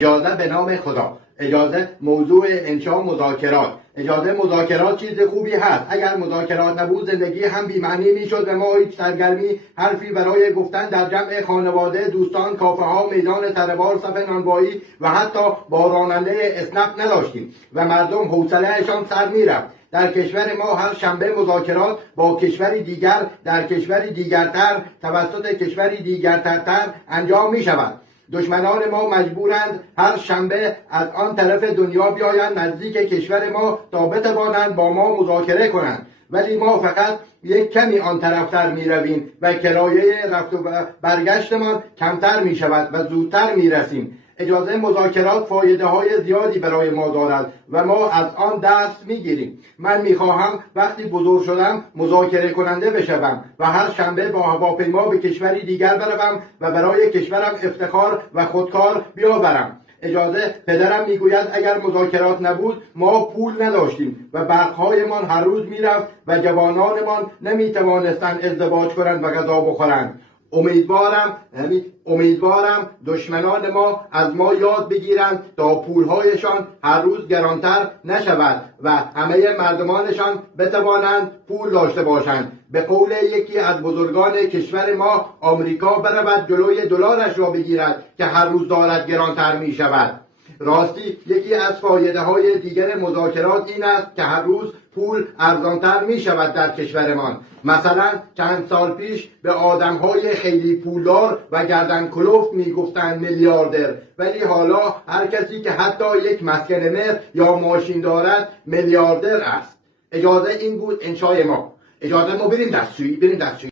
اجازه به نام خدا. اجازه موضوع انشاء مذاکرات. اجازه مذاکرات چیز خوبی هست. اگر مذاکرات نبود زندگی هم بی‌معنی میشد و ما هیچ سرگرمی حرفی برای گفتن در جمع خانواده، دوستان، کافه ها، میدان تره‌بار، صف نانوایی و حتی با راننده اسنپ نداشتیم و مردم حوصله‌شان سر میرفت. در کشور ما هر شنبه مذاکرات با کشوری دیگر در کشوری دیگرتر توسط کشوری دیگرتر انجام می شود. دشمنان ما مجبورند هر شنبه از آن طرف دنیا بیایند نزدیک کشور ما تا بتوانند با ما مذاکره کنند، ولی ما فقط یک کمی آن طرفتر می رویم و کرایه رفت و برگشتمان کمتر می شود و زودتر می رسیم. اجازه مذاکرات فایده های زیادی برای ما دارد و ما از آن دست می گیریم. من می خواهم وقتی بزرگ شدم مذاکره کننده بشوم و هر شنبه با هواپیما به کشوری دیگر بروم و برای کشورم افتخار و خودکار بیاورم. اجازه پدرم میگوید اگر مذاکرات نبود ما پول نداشتیم و برقهایمان هر روز میرفت و جوانانمان نمیتوانستند ازدواج کنند و غذا بخورند. امیدوارم دشمنان ما از ما یاد بگیرند تا پولهایشان هر روز گرانتر نشود و همه مردمانشان بتوانند پول داشته باشند. به قول یکی از بزرگان کشور ما، آمریکا برود جلوی دلارش را بگیرد که هر روز دارد گرانتر می شود. راستی یکی از فایده های دیگر مذاکرات این است که هر روز پول ارزانتر می شود در کشورمان. مثلا چند سال پیش به آدمهای خیلی پولدار و گردن کلفت می گفتند میلیاردر، ولی حالا هر کسی که حتی یک مسکن مهر یا ماشین دارد میلیاردر است. اجازه این بود انشای ما. اجازه ما بریم دستشویی.